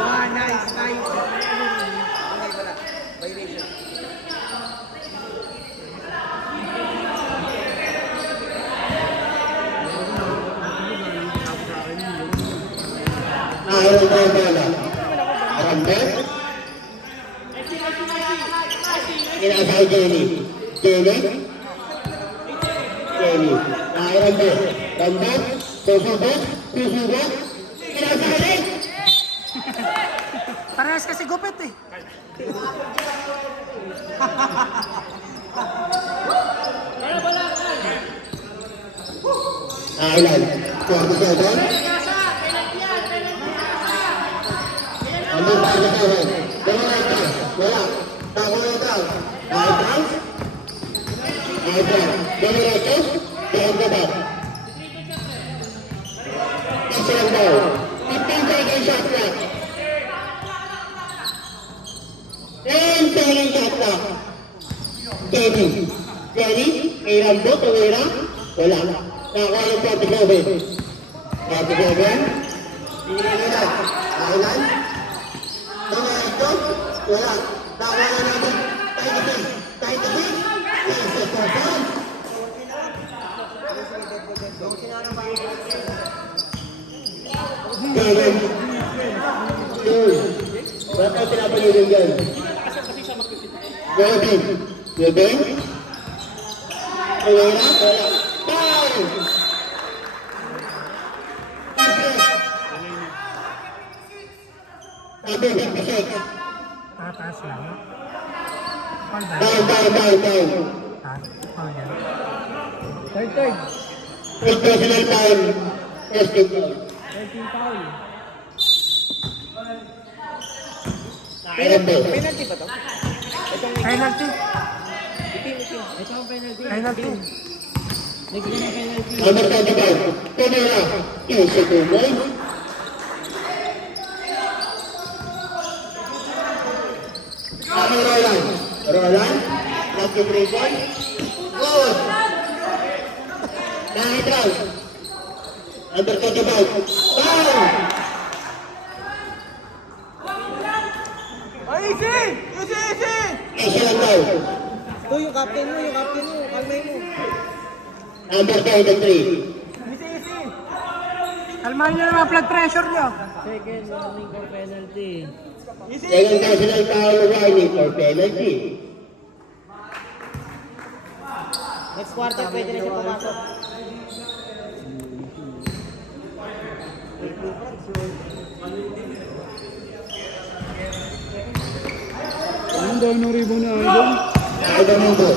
Ah, nice. Okay, wala. Violation. Ayaw ko ang bola. Rambe. Inasal Jenny. Jenny. Rambe. Rambe. Susubok. Inasal. Parehas kasi gupit eh. Ilan. 47. Ano ba ito? Wala. Takulo ito. Diretso. Diretso. Excellent ball. 15 seconds shot clock. 10 seconds shot clock. Jenny. May rambo. Tumira. Wala. Nakakuha ng 47. 47. Pinigay nila. Ilan. Diretso. Wala. Nakakuha na natin. Kahit ipin. Yes, yes, yes. Seven. Two. Wala tayong pinapalirin dyan. 7. Wala. Five. Sabi, 56. Tataas lang. Paul ba? Down. Paul yan. Third. First personal time. Testing. 13 foul. Penalty. Penalty ba to? Penalty. Ito ang penalty. Penalty. Next game ang penalty. Number 25. Tumira. Easy to win. Roland. Lucky 3 points. Good. Kahit round. Number 25. Foul. Easy lang daw. Ito yung captain mo. Kalmay mo. Number 23. Kalmahan nyo naman blood pressure nyo. Second warning for penalty. Second personal foul warning for penalty. Next quarter, pwede na siya pumasok. Ang dami ng rebound na idol. Idol Mundo.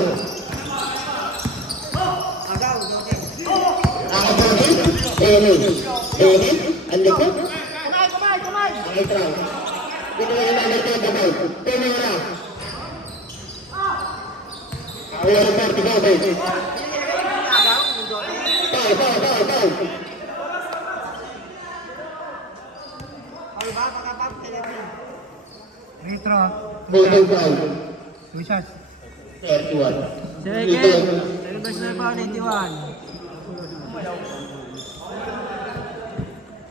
Nakapotin. Dennis. Ang likod. Right round. Pinagay yung number 25. Tumira. Awal 47. Foul. Retro. Moving foul. Two shots. 31. Second. Reverse na foul, 91.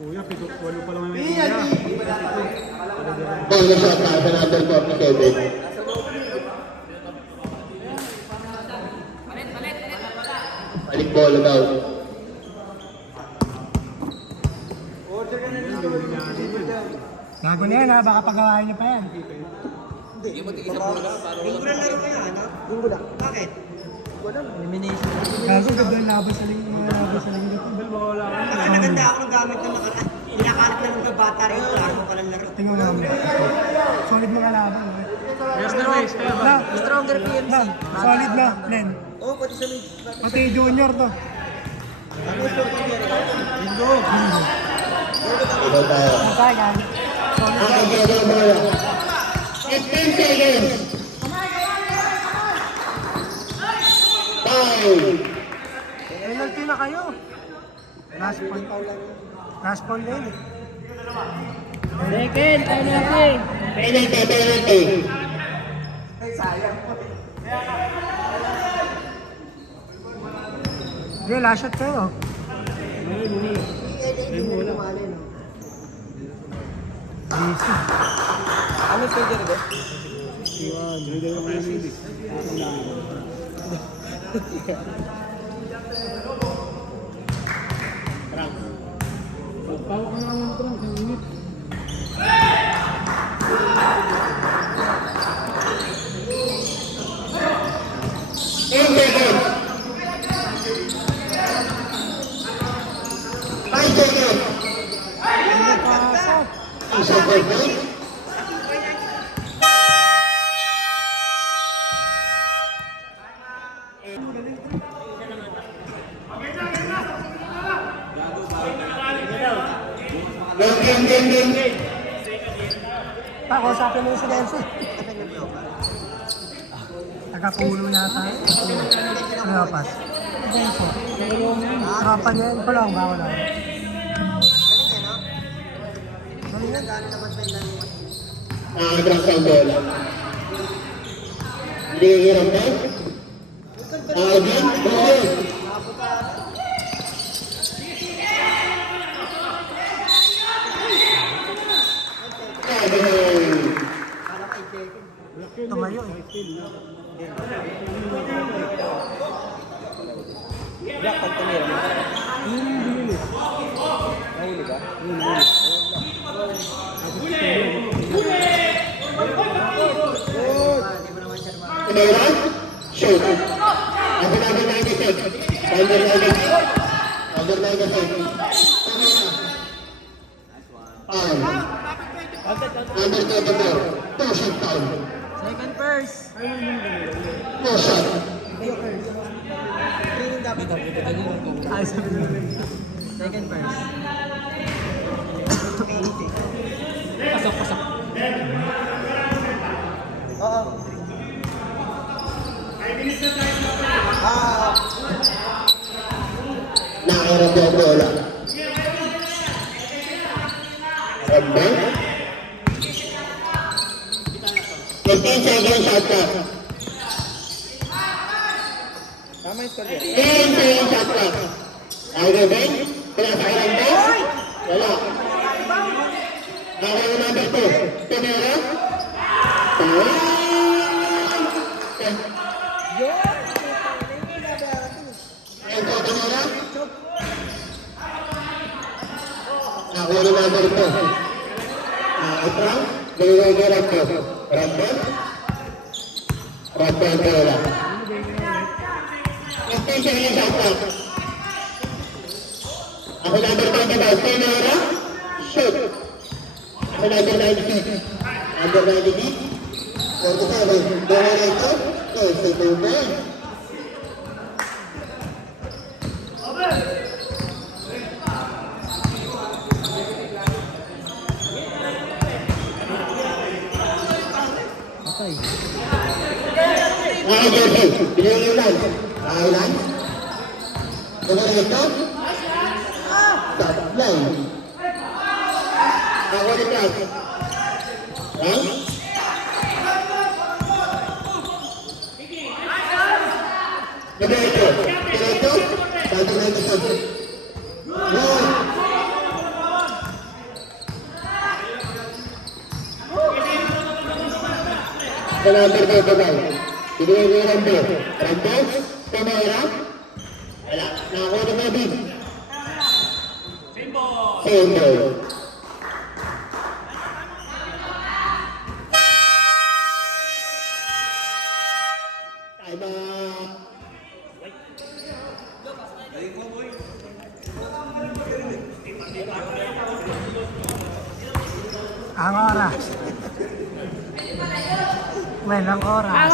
Kuya, pisot 8 pa lang ang media. Bonus shot na sa number 47. Balik bola daw. Gago na yan ha, baka pagawain niya pa yan. Linggo na laro kayo, ano? Linggo na. Bakit? Elimination. Gago, ganda ang laban sa linggo. Naganda ako ng gamit na nakaraan. Pinakalat na ng bata rin. Laro ko palang laro. Tingnan mo naman. Solid mga laban. Yes, na race. Kaya ba? Stronger PMC. Na, solid na, Len. Oo, pati sa mid. Pati junior to. Ano yung short niya? Linggo. Ito tayo. Matay ka. Solid Ang kaya ng bola. 15 seconds. Foul. na kayo. Last point. Last point din. Second, penalty. Penalty, penalty. Hindi, last shot kayo. Easy. Ano stage rin ba? In seconds. 5 seconds. Isang point. Game. Kausapin mo yung si Nelson. Nagkakulo yata. Ano pas? Nelson. Kapan niya, ito lang, bawal lang. Nakakadrak sa bola. Hinihiram na. Again, ball. Tumayo eh. Black pag tumira mo. Nahuli ba? Tumira. Shoot. Under 96. Under 96. Under 96. Under 24. Two shot foul. Second first. Two shot. Ay, sabi mo. Second first. Pasok. Oo. Nakakirap yung bola. Rambang. 15 seconds shot clock. Tama yung score yan. 10 seconds shot clock. Tiger Ben. Kaya sa Rambang. Wala. Nakakirap number 2. Tumira. Ito, Tumira. Nakakirap number 2. Atrang. Diligeran ko. Rambang. Rambang bola. 15 seconds shot clock. Ako number 25. Tumira. Shoot. Ako number 96. Under 96. 47. Bola ito. Ito ba? Jersey, binililan. Thailand. Bola ito. Top line. Ako ni Clark. Ha? Diretso. Dati na ito. Goal. Number 25. Binigay Rambo. Rambo. Tumira. Wala. Nakakuha ng Mabin. Same ball. Time out. Ang oras. Well, ang oras.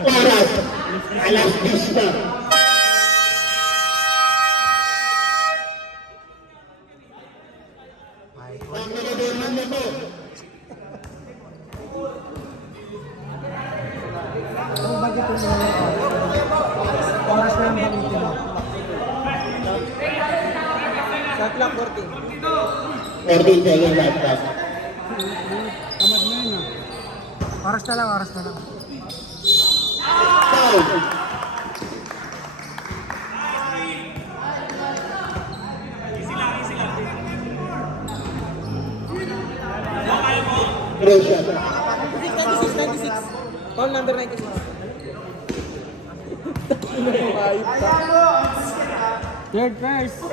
Oras. Alas 10 na. Ang nagagawin na po. Ang bagay ko na Black 40. 14 seconds last pass. Oras na lang, oras na lang. Foul. Throw shot. 96. Foul number 96. Third first.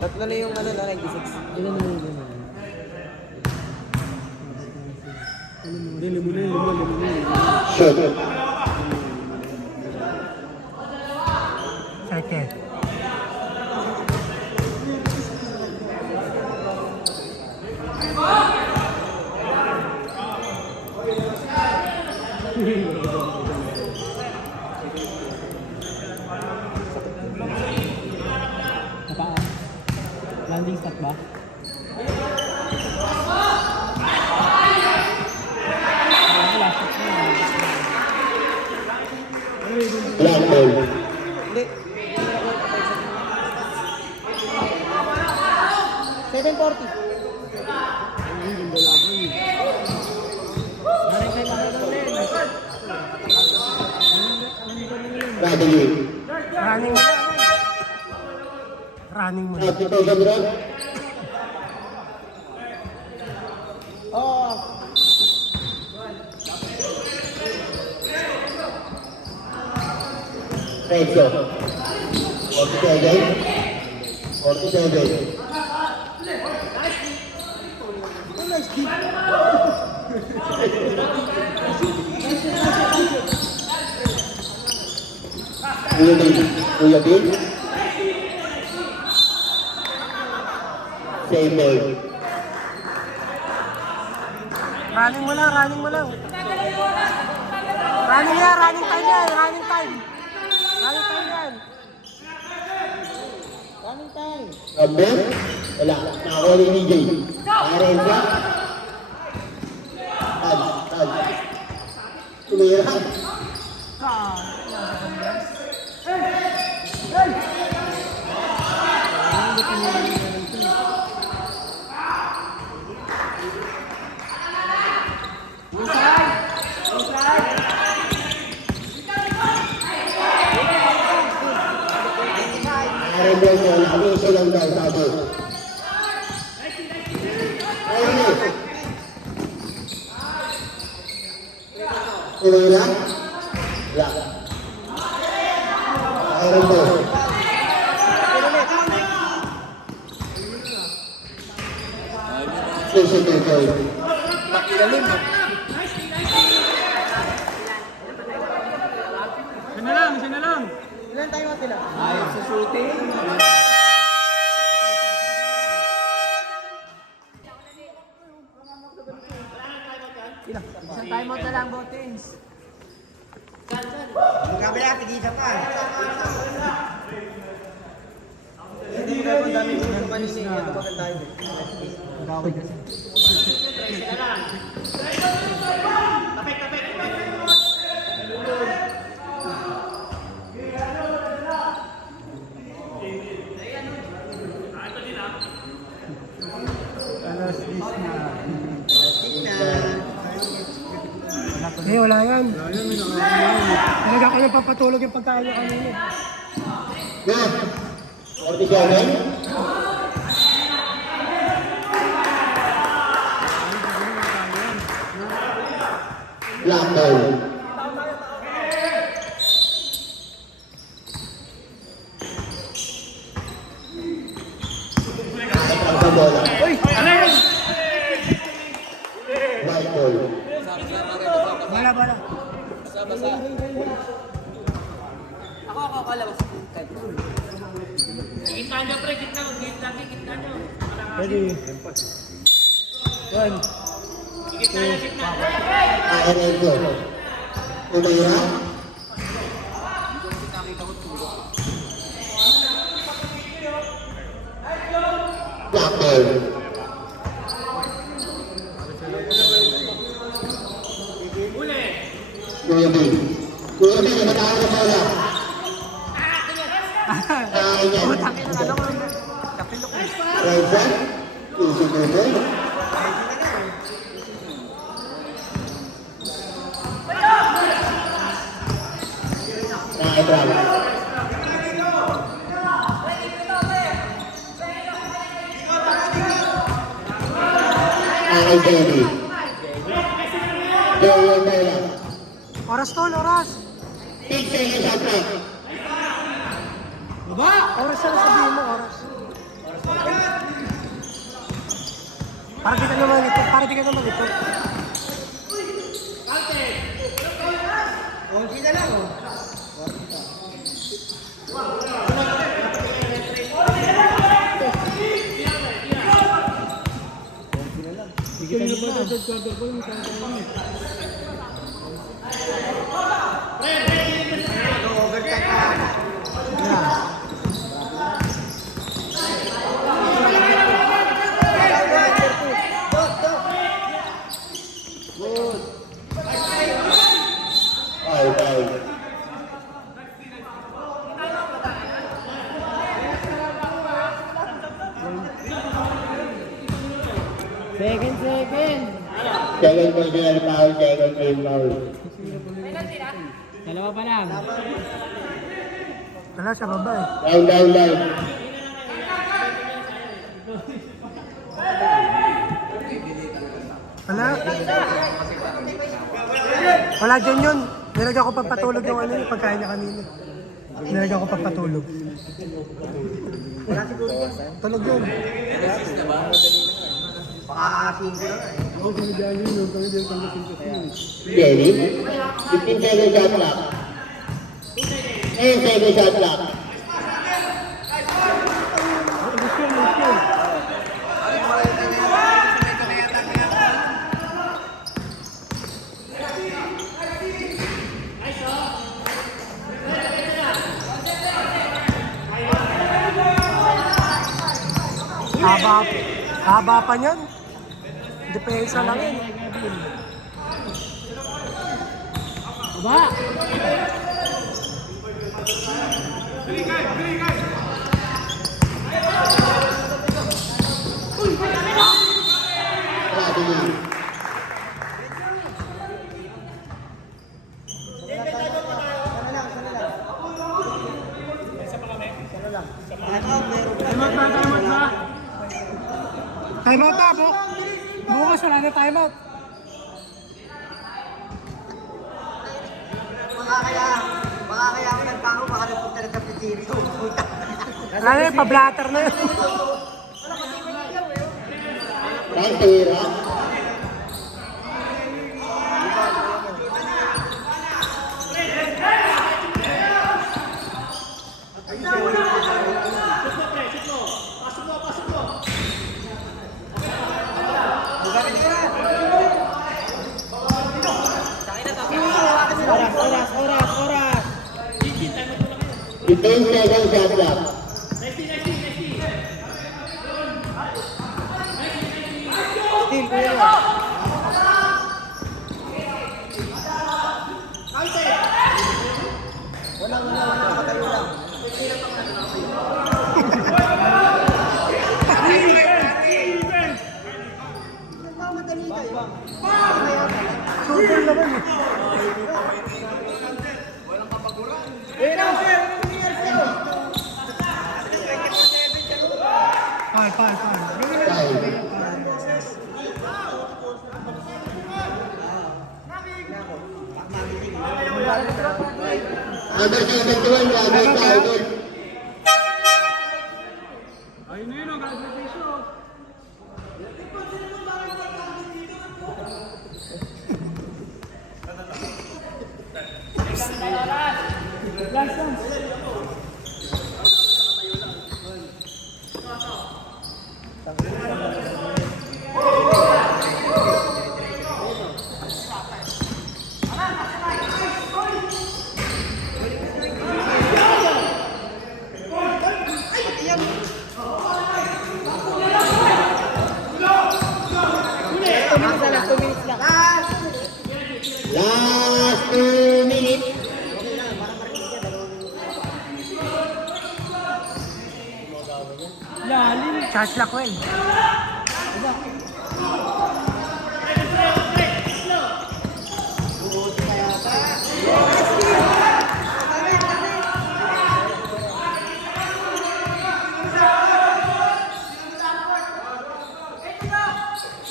Tatlo na yung ano na 96. Shot. Second. Landing stop ba? Black ball. Hindi. 740. Radley. Running mo lang. Running mo lang. 2,000 run. Renzo. 47. 47. Kuya Bill. Same ball. Running mo lang, running mo lang. Running yan, running time yan, running time. Running time yan. Running time. Number? Wala. Nakakuha ni DJ. Renzo. Tad. Tumira. Renzo, lagi isa lang daw sabi. Tumira. Wala. Renzo. Sisi. Siya na lang. Ilan tayo mo sila? Isang time out na lang, Botings. Magkabila, tigisa pa. Hindi ko ang dami ko sa kanina. Ito ba tayo? Eh, wala yan. Talaga ka nang papatulog yung pagkain niya kanina. Yeah. 47. Black ball. Bola. White ball. Bala. Ako, kalabas. Ready. One. Renzo. Tumira. Black ball. Kuya B, namatawag na bola. niya. Tangin na ano ko. Kapilok. Raisa, easy double. Nakaibravo. Nakay Baby. Joel Bola. Oras tol, oras. 6 seconds shot clock. Oras na sabihin mo, oras. Para di ka naman ito, para di ka naman ito. Konti na lang, oh. Overtime pa. Foul. Second personal foul, second team foul. Wala sa baba eh. Down. Wala. Wala dyan yun. Nilagyan ko pagpatulog yung ano yung pagkain niya kanina. Nilagyan ko pagpatulog. Tulog yun. Pakakasing ko lang. Jenny, 15 second shot clock. 10 second shot clock. Haba pa niyan. Depensa lang yun. Strategy. Time out na po. Bukas wala na time out. Baka kaya ako nagpango, baka nagpunta na sa series. Wala na yun, pa-blatter na yun. Pantera. Oras. 15 second shot clock. Still, kuya. Wala, nakatayo lang. Madali kayo. Super naman eh. Pal. Number 71, Robert Caldwell. Ayun na yun, ang graduation. Last 2 minutes. Shot clock, well.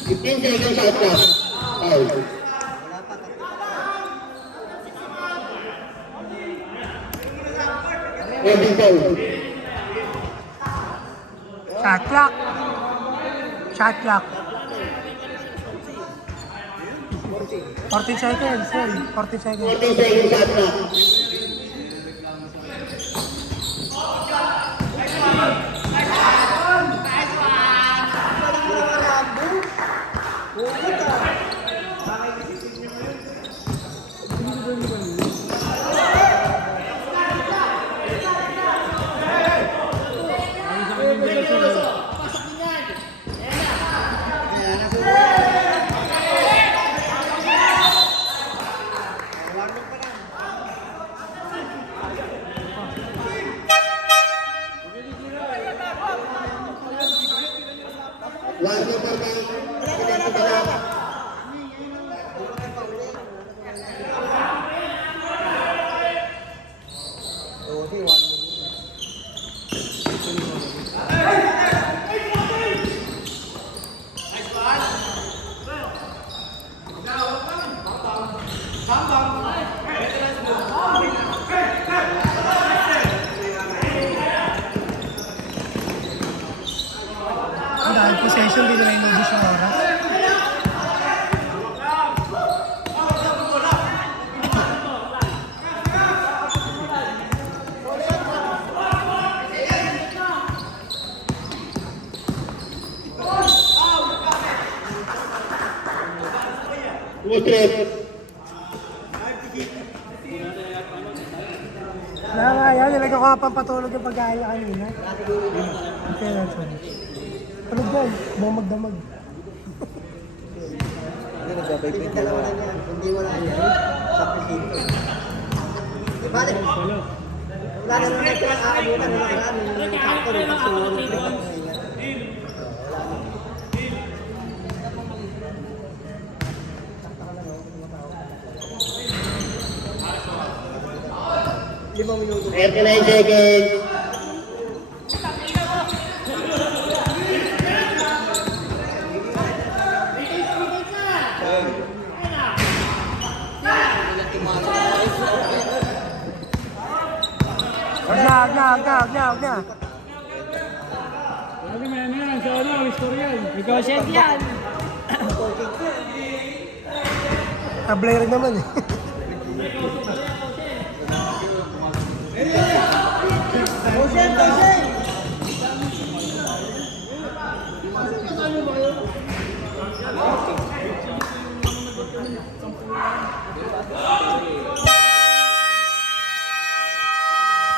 Fifteen seconds shot clock. Foul. Robin foul. Shot clock. Shot clock. 40 seconds, well. 40 seconds. 14 seconds shot clock. One super time. Dahil possession, hindi nila inubos yung oras. Utrip. Nakakaya, nilagyan ko nga pampatulog yung pagkain niya kanina. Okay, that's all. Tulog dyan, buong magdamag. Hindi nagbabaypit dalawa na yan. Hindi wala yan. Sa pisito. Balik. Wala na naman ito. Aabutan na naman. Yung factor. Yung sumunod na naman. Limang minuto. 39 seconds. Wag na. Sabi mo yan, sa ano, istorya yan. Negotiate yan. Tablay rin naman eh.